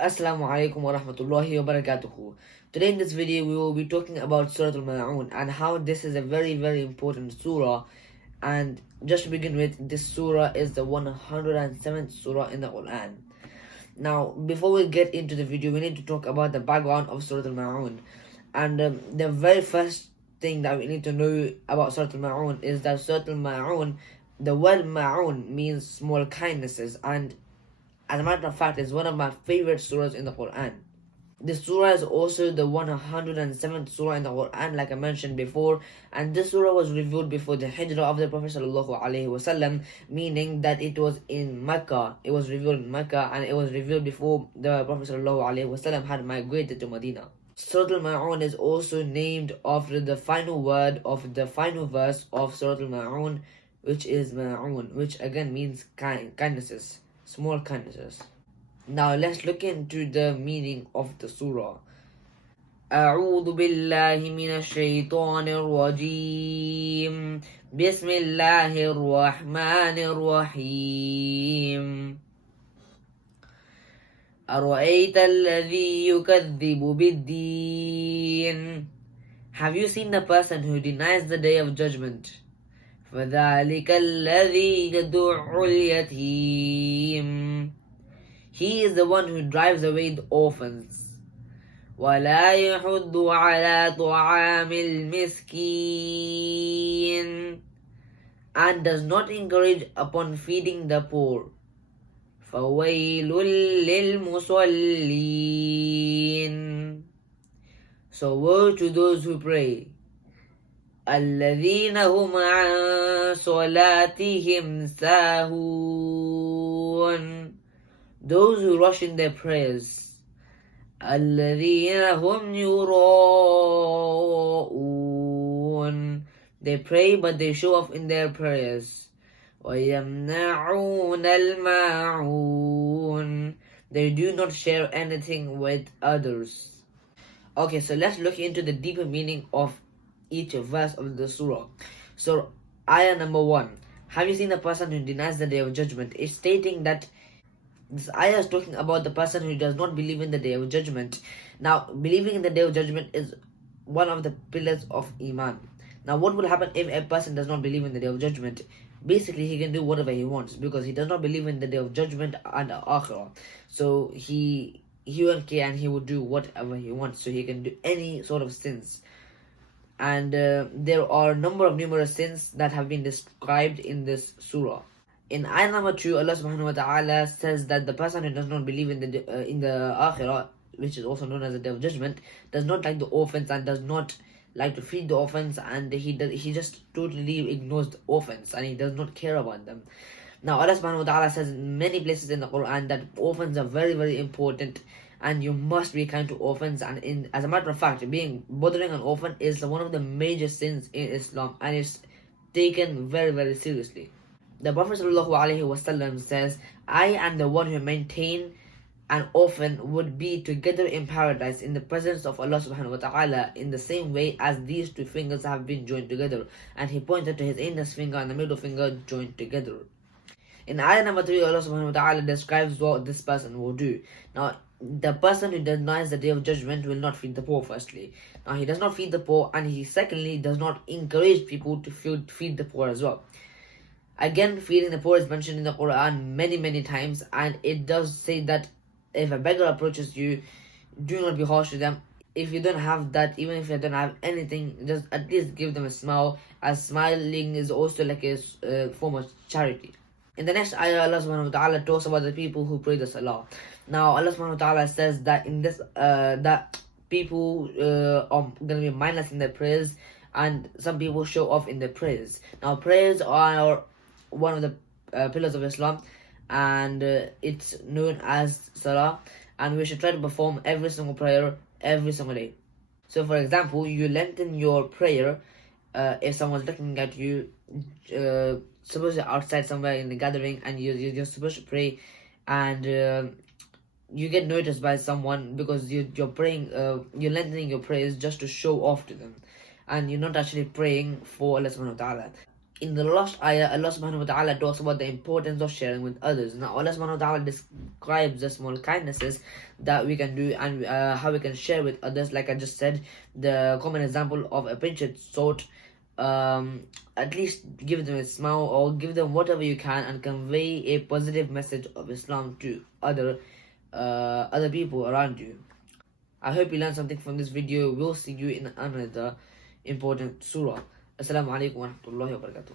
Assalamu alaikum wa rahmatullahi wa barakatuhu. Today in this video we will be talking about Surah Al-MAUN and how this is a very important surah. And just to begin with, this surah is the 107th surah in the Quran. Now before we get into the video, we need to talk about the background of Surah Al-MAUN. And the very first thing that we need to know about Surah Al-MAUN is that Surah Al-MAUN, the word Ma'un means small kindnesses, and as a matter of fact, it's one of my favorite surahs in the Quran. This surah is also the 107th surah in the Quran, like I mentioned before, and this surah was revealed before the hijrah of the Prophet ﷺ, meaning that it was in Mecca. It was revealed in Mecca, and it was revealed before the Prophet ﷺ had migrated to Medina. Surah Al-Ma'un is also named after the final word of the final verse of Surah Al-Ma'un, which is Ma'un, which again means kindnesses. Small kindnesses. Now let's look into the meaning of the surah. أعوذ بالله من الشيطان الرجيم بسم الله الرحمن الرحيم أرأيت الذي يكذب بالدين. Have you seen the person who denies the day of judgment? فَذَلِكَ الَّذِي يَدُعُّ الْيَتِيمَ. He is the one who drives away the orphans. وَلَا يَحُضُّ عَلَى طَعَامِ الْمِسْكِينِ. And does not encourage upon feeding the poor. فَوَيْلٌ لِلْمُصَلِّينَ. So woe to those who pray. الذين هم عن صلاتهم ساهون. Those who rush in their prayers. الذين هم يراءون. They pray but they show off in their prayers. ويمنعون الماعون. They do not share anything with others. Okay, so let's look into the deeper meaning of each verse of the surah. So ayah number 1, have you seen the person who denies the day of judgment? It's stating that this ayah is talking about the person who does not believe in the day of judgment. Now believing in the day of judgment is one of the pillars of Iman. Now what will happen if a person does not believe in the day of judgment? Basically he can do whatever he wants because he does not believe in the day of judgment and akhirah. So he won't care and he will do whatever he wants. So he can do any sort of sins. And there are a number of numerous sins that have been described in this surah. In ayah number 2, Allah subhanahu wa ta'ala says that the person who does not believe in the akhirah, which is also known as the day of judgment, does not like the orphans and does not like to feed the orphans, and he just totally ignores the orphans and he does not care about them. Now Allah subhanahu wa ta'ala says in many places in the Quran that orphans are very important, and you must be kind to orphans. And as a matter of fact, bothering an orphan is one of the major sins in Islam, and it's taken very seriously. The Prophet ﷺ says, I am the one who maintain an orphan would be together in paradise in the presence of Allah subhanahu wa ta'ala in the same way as these two fingers have been joined together. And he pointed to his index finger and the middle finger joined together. In ayah number 3, Allah subhanahu wa ta'ala describes what this person will do. Now the person who denies the day of judgment will not feed the poor, firstly. Now he does not feed the poor, and he secondly does not encourage people to feed the poor as well. Again, feeding the poor is mentioned in the Quran many times, and it does say that if a beggar approaches you, do not be harsh to them. If you don't have that, even if you don't have anything, just at least give them a smile, as smiling is also like a form of charity. In the next ayah, Allah subhanahu wa ta'ala talks about the people who pray the salah. Now Allah subhanahu wa ta'ala says that in this that people are going to be mindless in their prayers, and some people show off in their prayers. Now prayers are one of the pillars of Islam, and it's known as salah, and we should try to perform every single prayer every single day. So for example, you lengthen your prayer if someone's looking at you, suppose you're outside somewhere in the gathering and you're supposed to pray, and you get noticed by someone because you're praying, you're lengthening your prayers just to show off to them, and you're not actually praying for Allah subhanahu wa ta'ala. In the last ayah, Allah subhanahu wa ta'ala talks about the importance of sharing with others. Now Allah subhanahu wa ta'ala describes the small kindnesses that we can do and how we can share with others. Like I just said, the common example of a pinched salt, at least give them a smile or give them whatever you can and convey a positive message of Islam to other people around you. I hope you learned something from this video. We'll see you in another important surah. Assalamu alaikum wa rahmatullahi wa barakatuh.